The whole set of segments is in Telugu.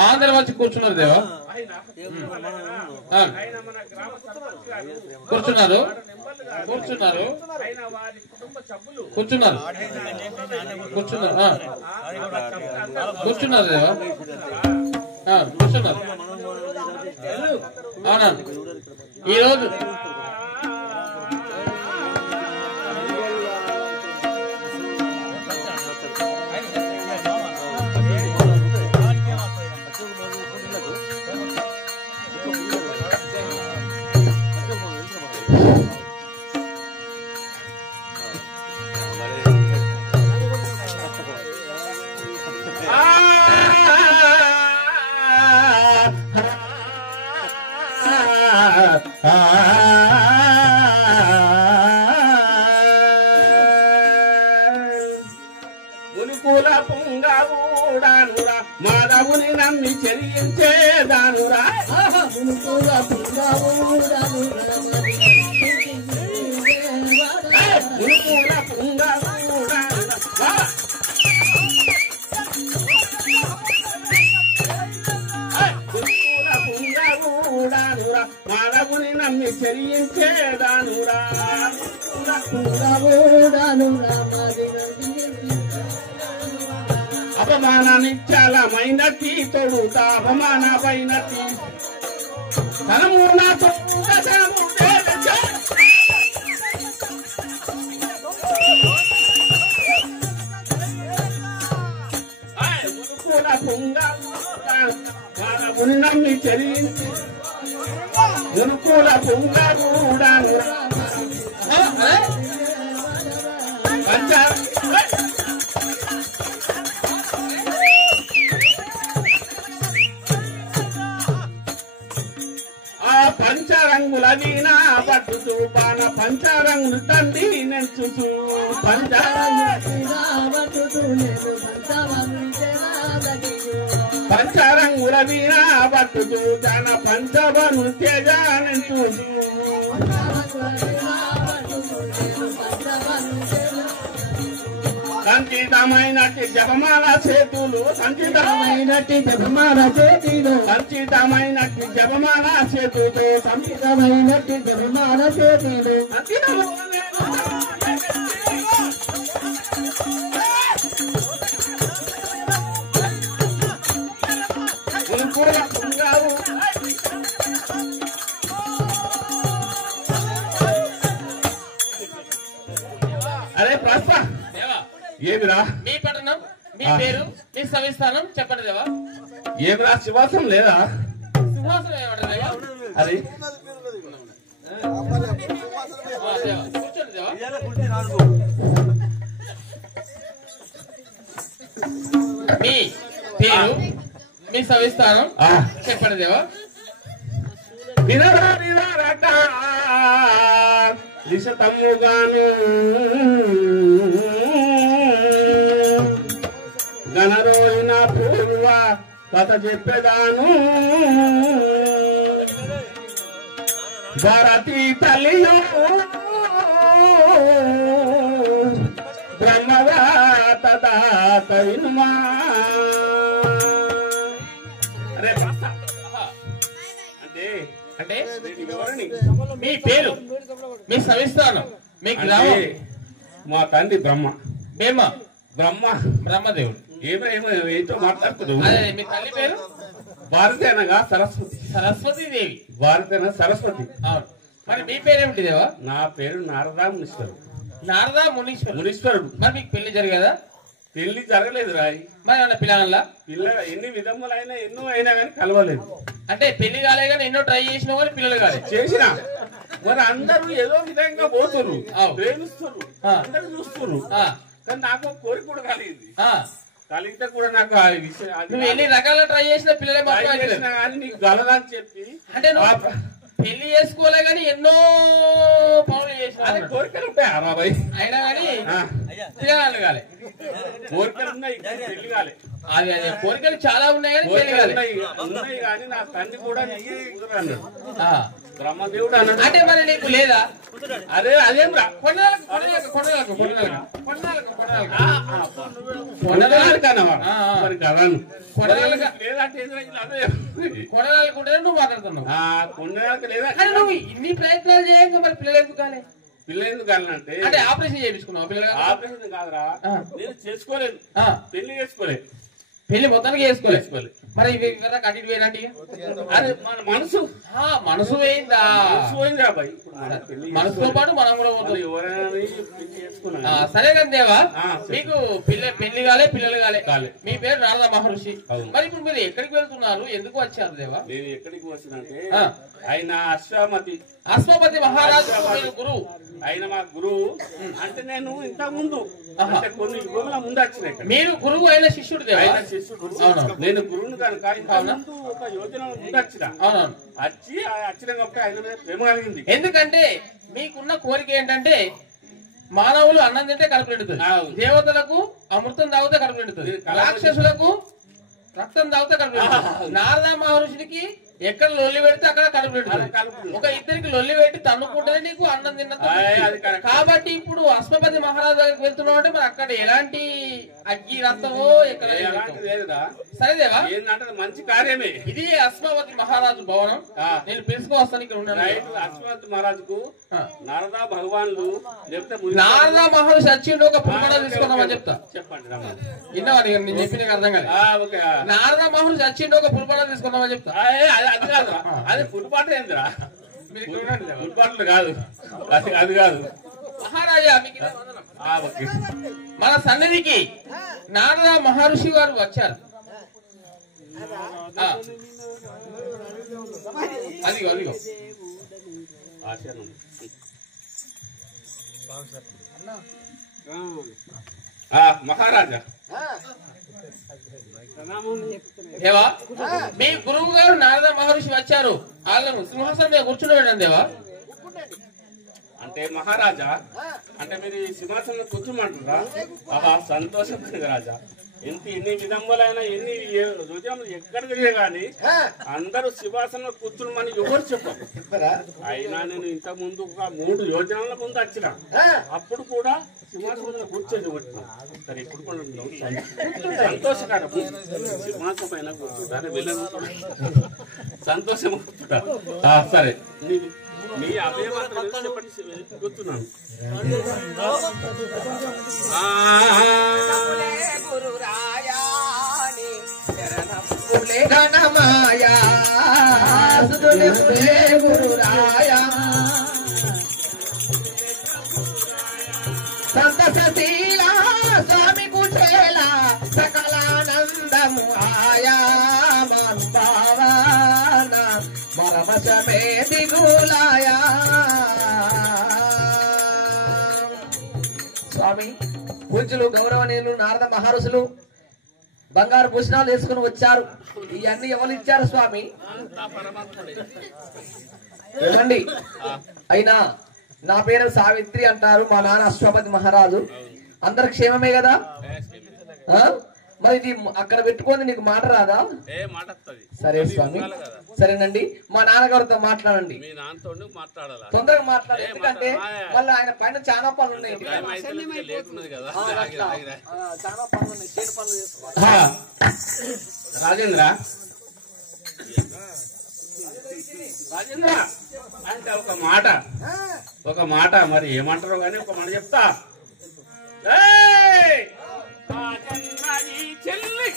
అందరు వచ్చి కూర్చున్నారు దేవా, కూర్చున్నారు కూర్చున్నారు కూర్చున్నారు కూర్చున్నారు కూర్చున్నారు దేవా, కూర్చున్నారు. అవునా ఈరోజు మునుకుల పుంగవుడానురా మాధవుని నమ్మి చెల్లించేదానురా, మునుకుల పుంగవుడానురా మునుకుల పుంగవుడానురా పుంగవుడానురా మాధవుని నమ్మి చెల్లించేదానురా, అపమానానిచ్చలమైనటి తొడుతా అపమానమైనటి ధనమున మునుకుల పుంగవుని నమ్మి చెల్లించి మునుకుల పుంగవుడాను పంచరంగుల వీణా పట్టుతూ పాన పంచరంగులు తండ్రి నెంచుతూ పంచరంగుల వీణా పట్టుతూ తన పంచవను తేజానంచుతూ సంచితమైనటి జపమాల చేతులు సంచితమైనటి జపమాల చేతులు సంచితమైనటి జపమాల చేతులు సంచితమైనటి జపమాల చేతులు అరే ప్రశ్న ఏమిరా మీ పట్టణం, మీ పేరు, మీ సవిస్థానం చెప్పండి దేవా. ఏమిరా సింహాసనం లేదా? సింహాసనం ఏమంటారు దేవా? అది కూర్చోండి దేవా. మీ పేరు, మీ సవిస్థానం చెప్పండి దేవా. దిశతమ్ముగాను గణరోజున పూర్వ కథ చెప్పేదాను భారతీ తల్లియు బ్రహ్మగా తదాతైనుమా. అరే అంటే అంటే మీ పేరు, మీ సవిస్థానం, మీ గ్రామం. మా తండ్రి బ్రహ్మ. మేమ బ్రహ్మ బ్రహ్మదేవుడు. ఏమో మాట్లాడుతున్నావు. మీ తల్లి పేరు భారతేనగా సరస్వతి. సరస్వతి దేవి. భారతేన సరస్వతి. అవును. మరి మీ పేరేమిటి దేవా? నా పేరు నారదా మునీశ్వరుడు. నారదా మునీశ్వరుడు. మరి మీకు పెళ్లి జరిగేదా? పెళ్లి జరగలేదు రాయి. మరి ఏమన్నా పిల్లల పిల్ల ఎన్ని విధములైనా ఎన్నో అయినా కానీ కలవలేదు. అంటే పెళ్లి కాలే కానీ ఎన్నో ట్రై చేసినా కానీ పిల్లలు కాలేదు. చేసిన మరి అందరూ ఏదో విధంగా పోతున్నారు, ప్రేమిస్తున్నారు, అందరూ చూస్తున్నారు. కానీ నాకు కోరిక కూడా కలిగింది. కలిగితే కూడా నాకు ఆ విషయం నువ్వు ఎన్ని రకాల ట్రై చేసినా పిల్లలే చేసినా కానీ నీకు గలదని చెప్పి అంటే పెళ్లి చేసుకోలే గాని ఎన్నో పనులు చేసిన కోరికలు ఉంటాయి అరాబాయ్ అయినా కానీ పిల్లలు కాలే కోరికలు ఉన్నాయి పెళ్లి కాలే అదే అదే కోరికలు చాలా ఉన్నాయి కానీ పెళ్లి కాలే ఉన్నాయి కానీ నా తండ్రి కూడా బ్రహ్మదేవుడు అన్నాడు అంటే మరి నీకు లేదా అదే అదేం రా కొనడాలకుంటే నువ్వు మాట్లాడుతున్నావు కొనడానికి లేదా నువ్వు ఇన్ని ప్రయత్నాలు చేయంగా మరి పిల్లలు ఎందుకు కాలే పిల్లలు ఎందుకు కాలంటే అంటే ఆపరేషన్ చేయించుకున్నావు పిల్లలు ఆపరేషన్ కాదురా నేను చేసుకోలేదు పెళ్లి చేసుకోలేదు పెళ్లి మొత్తానికి చేసుకోలేదు మరి అటు ఇటు పోయినట్టు అరే మన మనసు మనసు పోయిందా పోయిందా బాయ్ మనసుతో పాటు మనం కూడా పోతాం సరే కానీ దేవా మీకు పెళ్లి కాలే పిల్లలు కాలే మీ పేరు నారద మహర్షి మరి ఇప్పుడు మీరు ఎక్కడికి వెళ్తున్నారు ఎందుకు వచ్చారు దేవా నేను ఎక్కడికి వచ్చినంటే ఆయన అశ్వపతి మహారాజు గురువు ఆయన మా గురువు అంటే నేను ఇంత ముందు అంటే కొన్ని యుగముల ముందు వచ్చిన మీరు గురువు అయిన శిష్యుడు ఆయన శిష్యుడు నేను గురువును కనుక ఇంత ముందు ఒక యోజన ముందు వచ్చిన వచ్చినప్పుడు ఆయన ప్రేమ కలిగింది ఎందుకంటే మీకున్న కోరిక ఏంటంటే మానవులు అన్నం తింటే కడుపు నిండుతుంది దేవతలకు అమృతం తాగితే కడుపు నిండుతుంది రాక్షసులకు రక్తం తాగితే కడుపు నిండుతుంది నారద మహర్షికి ఎక్కడ లొల్లి పెడితే అక్కడ కడుపు నిండుతుంది ఒక ఇద్దరికి లొల్లి పెట్టి తన్నుకుంటేనే నీకు అన్నం తిన్న కాబట్టి ఇప్పుడు అశ్వపతి మహారాజు దగ్గరికి వెళ్తున్నావు అంటే మరి అక్కడ ఎలాంటి అగ్గి రక్తమో ఎక్కడ సరేదేవా ఏంటంటే మంచి కార్యమే ఇది అశ్వపతి మహారాజు భవనం నేను పిలుచుకోవస్తాను ఇక్కడ ఉన్నాను అశ్వపతి మహారాజుకు నారద భగవాన్లు లేకపోతే నారద మహర్షి వచ్చిండు ఒక పుష్పడ తీసుకున్నామని చెప్తా చెప్పండి విన్నావా నేను చెప్పిన అర్థం కాదు నారద మహర్షి వచ్చిండు ఒక పుష్పడ తీసుకున్నామని చెప్తా అది కాదు అది ఫుట్పాట్ ఏందిరా ఫుట్పాట్లు కాదు అది కాదు మహారాజా మన సన్నిధికి నారద మహర్షి వారు వచ్చారు అదిగో అదిగో మహారాజా దేవా మీ గురువు గారు నారద మహర్షి వచ్చారు వాళ్ళను సింహాసనం మీద కూర్చుని దేవా అంటే మహారాజా అంటే మీరు సింహాసనం కూర్చోమంటారా ఆహా సంతోషపడింది రాజా ఎన్ని విధములైన ఎన్ని రుజువులు ఎక్కడికి కానీ అందరూ సింహాసనం కూర్చుని ఎవరు చెప్పారు అయినా నేను ఇంత ముందు ఒక 3 యోజనాల ముందు వచ్చిన అప్పుడు కూడా సింహాసనం కూర్చొని వచ్చిన సరే ఇప్పుడు కూడా సంతోషకరం సింహాసనం పైన కూర్చుంటారు వెళ్ళను సంతోషం సరే మీ అభయ మాత్రం చెప్పండి కూర్చున్నాను ఘనమాయా గురురాయా సంతశీల స్వామి కుచేల సకలానందము ఆయా మన్భావన మరమశమే దిగులాయా స్వామి పూజ్యులు గౌరవనీయులు నారద మహర్షులు బంగారు భూషణాలు వేసుకుని వచ్చారు ఇవన్నీ ఎవరు ఇచ్చారు స్వామి ఏమండి అయినా నా పేరు సావిత్రి అంటారు మా నాన్న అశ్వపతి మహారాజు అందరు క్షేమమే కదా మరి ఇది అక్కడ పెట్టుకొని నీకు మాట రాదా సరే స్వామి సరేనండి మా నాన్నగారితో మాట్లాడండి తొందరగా మాట్లాడాలి ఎందుకంటే మళ్ళీ ఆయన పైన చాలా పనులు ఉన్నాయి చాలా పనులు ఉన్నాయి చేను పనులు చేసుకోవాలి రాజేంద్ర అంటే ఒక మాట మరి ఏమంటారో కానీ ఒక మాట చెప్తా చెల్లి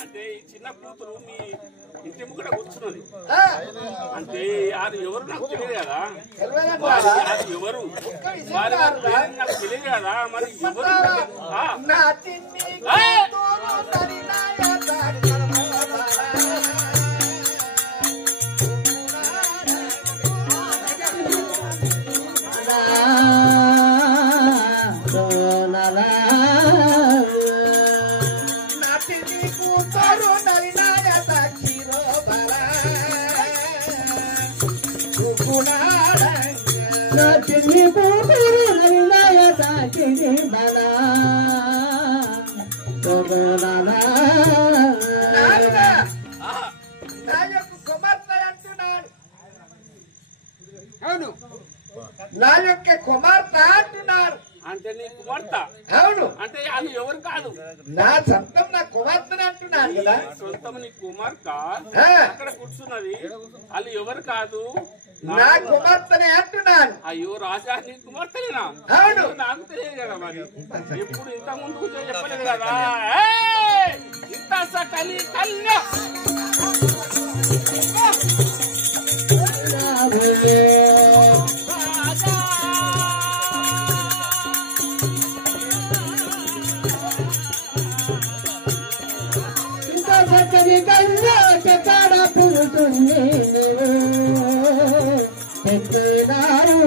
అంటే ఈ చిన్న కూతురు మీ ఇంటి ముక్కడ కూర్చున్నది అంటే అది ఎవరు నాకు తెలియదు కదా, అది ఎవరు వారి నాకు తెలియదు కదా, మరి ఎవరు నా యొక్క కుమార్తె అంటున్నారు. అంటే నీ కుమార్తె? అవును. అంటే అది ఎవరు కాదు, నా సొంతం నా కుమార్తెని అంటున్నాను కదా. సొంతం నీ కుమార్తె అక్కడ కూర్చున్నది, వాళ్ళు ఎవరు కాదు, నా కుమార్తెనే అంటున్నాను. అయ్యో రాజా, నీ కుమార్తెనేనా? అవును. నాకు తెలియదు కదా, మరి ఎప్పుడు ఇంత ముందు చెప్పలేదు కదా. ఇంత సకలి కన్య చక్కని కన్నా చక్కడ పురుషుణ్ణి ఎత్తినారు.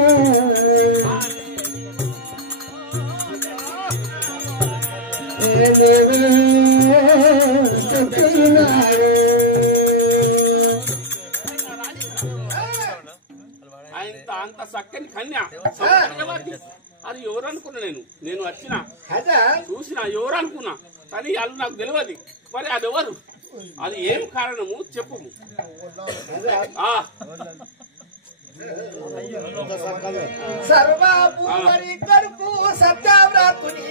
అంత చక్కని కన్య అది ఎవరు అనుకున్నా, నేను వచ్చిన చూసిన ఎవరు అనుకున్నా, కానీ వాళ్ళు నాకు తెలియదు. మరి అది ఎవరు, అది ఏం కారణము చెప్పు. సర్వభూమరి కొడుకు సత్యవ్రతుని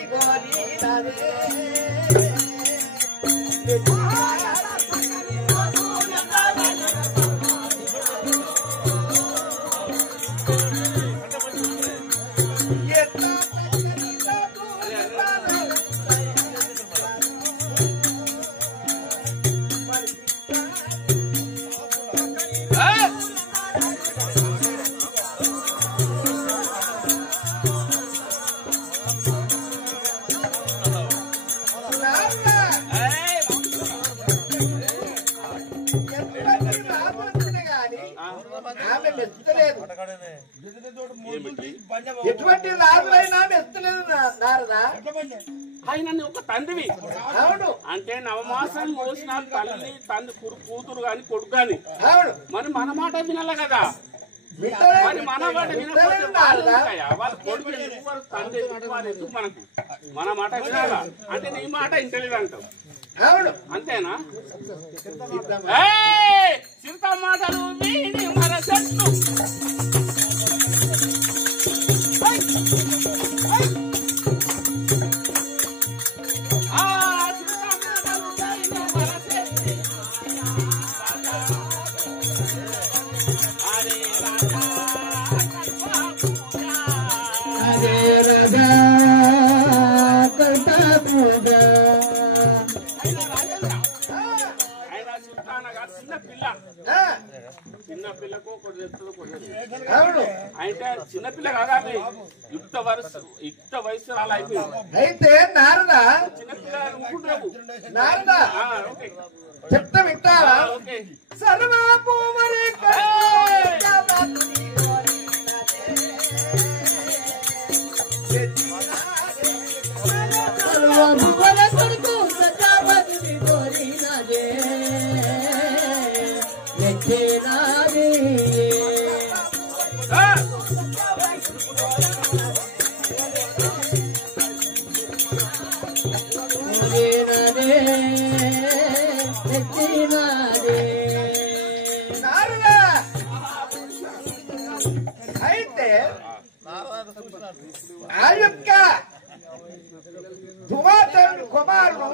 ఎటువంటి రాజులైనా మెచ్చలేదు నారదా. ఆయన ఒక తండ్రివి. అవును. అంటే నవమాసం మోసిన తల్లి తండ్రి కూతురు గాని కొడుకు గాని. అవును. మరి మన మాట వినాలి కదా, మరి మన మాట వినకపోతే వాళ్ళ కొడుకు తండ్రి ఎందుకు మనకు, మన మాట వినాలా. అంటే నీ మాట ఇంటలేదు అంటావు. అవును. అంతేనా? చింత మాటలు వీని మన చెట్లు చిన్నపిల్లకు అయితే చిన్నపిల్ల కాదా, యుక్త వయసు అలా అయిపోయింది. అయితే నారదా చిన్నపిల్ల అనుకుంటున్నావు. నారదా చెప్తా వింటావా? సర్వభూమరి కొడుకు సత్యవతిని కోరినదే ఎక్కినాది. అయితే ఆ యొక్క ధువాతరుడు కుమారుడు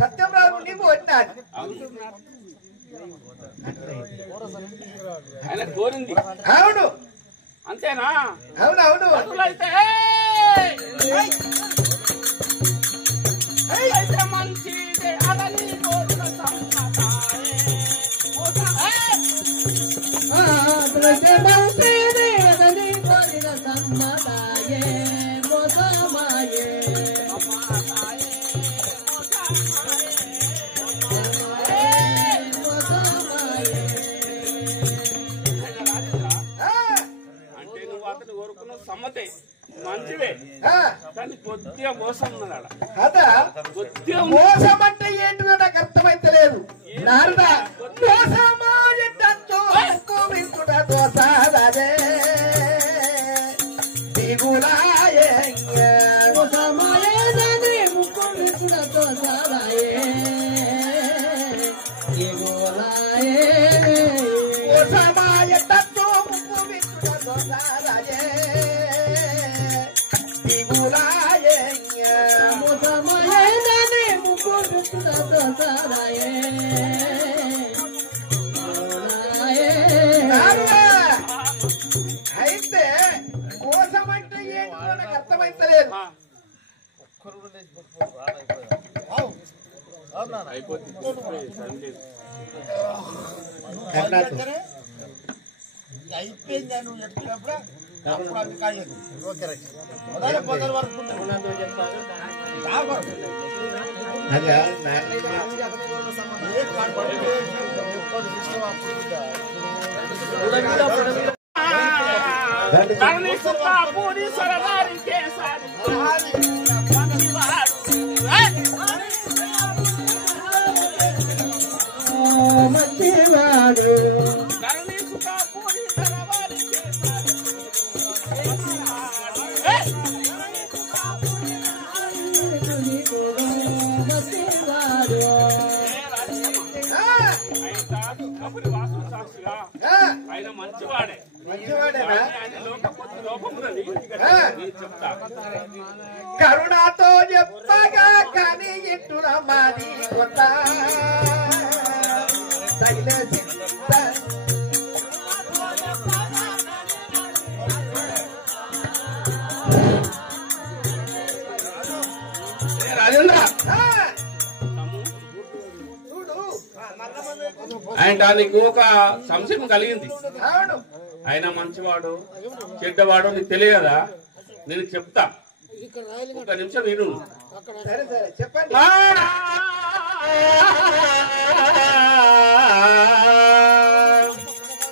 సత్యవ్రాను నీకు వచ్చాడు. ఆయన కోరింది. అవును. అంతేనా? అవునవును. అయితే మంచిదే అదని కోరిన సంపద మోసం ఉన్నదాడ అదా మోసం అంటే ఏంటిదో నాకు అర్థమైతే లేదు. నారద మోసమా ఎంతో దోసాదే దిగులాయే మోసమాయే ముక్కు కూడా దోసాదాయే దిగులాయే మోసమాయ తత్తో ముక్కు కూడా దోసాదాయే దిగులాయే మోసమాయే ముక్కు కూడా దోసాదాయే అయితే మోసం అంటే ఏంటో నాకు అర్థమైతలేదు. అయిపోయింది నువ్వు చెప్పినప్పుడు అప్పుడు అది కాలేదు. పొదల వరకు మంచివాడు ఆయన మంచివాడే కరుణతో చెప్పగా కానీ ఎట్టున మాది కొత్త రాజేంద్ర ఆయన నీకు ఒక సంశయం కలిగింది. ఆయన మంచివాడు చెడ్డవాడు నీకు తెలియదా? నేను చెప్తా, ఒక నిమిషం విను. సరే సరే చెప్పండి.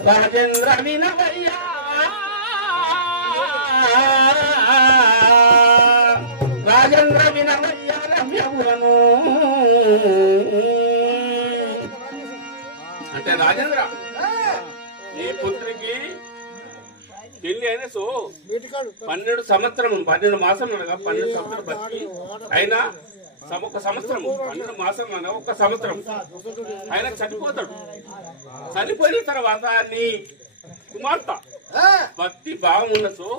రాజేంద్ర వినవయ్యా, రాజేంద్ర వినవయ్యా రమ్యవులను అంటే రాజేంద్ర నీ పుత్రికి పెళ్లి అయిన 12 సంవత్సరం 12 మాసం అనగా 12 సంవత్సరం బతికి అయినా ఒక సంవత్సరం 12 మాసం అనగా ఒక సంవత్సరం ఆయన చనిపోతాడు. చనిపోయిన తర్వాత నీ కుమార్తె భక్తి భావం ఉన్నసో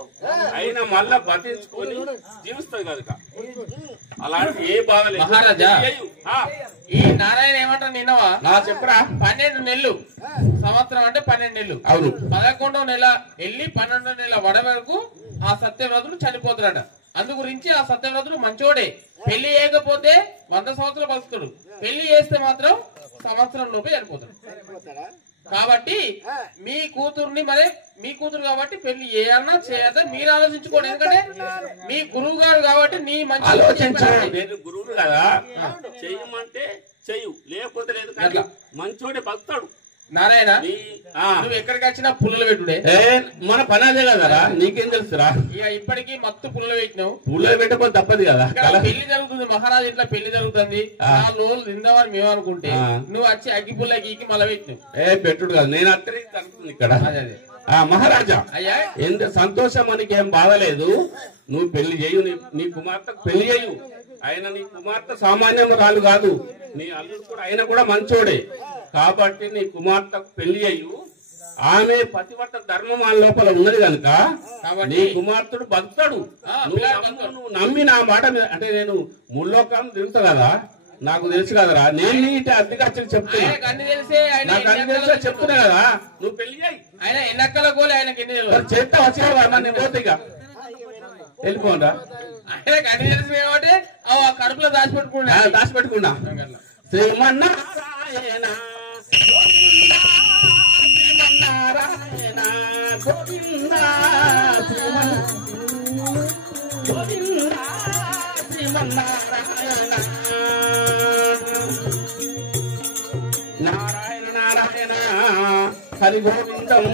అయినా మళ్ళా బతించుకొని జీవిస్తుంది కనుక అలాంటి ఏ బాధలేదు. మహారాజా ఈ నారాయణ ఏమంటారు నిన్నవా చెప్పరా? 12 నెలలు సంవత్సరం అంటే 12 నెలలు. అవును. 11వ నెల వెళ్ళి 12వ నెల వడ వరకు ఆ సత్యవ్రతుడు చనిపోతాడట. అందు గురించి ఆ సత్యవ్రతుడు మంచోడే. పెళ్లి చేయకపోతే 100 సంవత్సరాలు బతుకుతాడు, పెళ్లి చేస్తే మాత్రం సంవత్సరం లోపే చనిపోతాడు. కాబట్టి మీ కూతుర్ని మరి మీ కూతురు కాబట్టి పెళ్లి చేయాలన్నా చేయద్దా మీరు ఆలోచించుకోండి. ఎందుకంటే మీ గురువు గారు కాబట్టి నీ మంచి ఆలోచించాలి. నేను గురువులు కదా, చెయ్యమంటే చెయ్యు, లేకపోతే లేదు. కానీ మంచోడే బతుకుతాడు. నారాయణ నువ్వు ఎక్కడికి వచ్చినా పుల్లలు పెట్టుడే మన పని అదే కదరా, నీకేం తెలుసురా? ఇక ఇప్పటికీ మత్తు పుల్లలు పెట్టినావు, పుల్లలు పెట్టకపోతే తప్పదు కదా. పెళ్లి జరుగుతుంది, మహారాజు ఇంట్లో పెళ్లి జరుగుతుంది, 4 రోజులు తిందామని మేము అనుకుంటే నువ్వు వచ్చి అగ్గి పుల్ల గీకి మళ్ళీ పెట్టినావు. పెట్టుడు కదా, నేను అత్తరి తరుగుతుంది ఇక్కడ. మహారాజా అయ్యా ఎంత సంతోషం, మనకేం బాధలేదు. నువ్వు పెళ్లి చేయు, నీ కుమార్తెకు పెళ్లి చేయు. ఆయన నీ కుమార్తె సామాన్యమురాలు కాదు, నీ అల్లుడు కూడా ఆయన కూడా మంచోడే. కాబట్టి నీ కుమార్తెకు పెళ్లి అయ్యు. ఆమె పతివర్త ధర్మం ఆ లోపల ఉన్నది కనుక నీ కుమార్తెడు బతుకుతాడు. నువ్వు నమ్మి నా మాట మీద, అంటే నేను ముల్లోకం తిరుగుతా కదా, నాకు తెలుసు కదరా. నేను నీటి అధికారులు చెప్తున్నా, నాకు అన్ని తెలిసే చెప్తున్నా కదా. నువ్వు పెళ్లి చేయి. ఆయన ఎన్నక్కల గోలే ఆయనకి చేత వచ్చా నేను పోతే ఇక వెళ్ళిపోండా. ఆయనకు అన్ని తెలిసి కాబట్టి కడుపులో దాచిపెట్టుకున్నా. శ్రీమన్నారాయణ శ్రీమన్నారాయణ గోవింద గోవింద శ్రీమన్నారాయణ నారాయణ నారాయణ హరి గోవిందం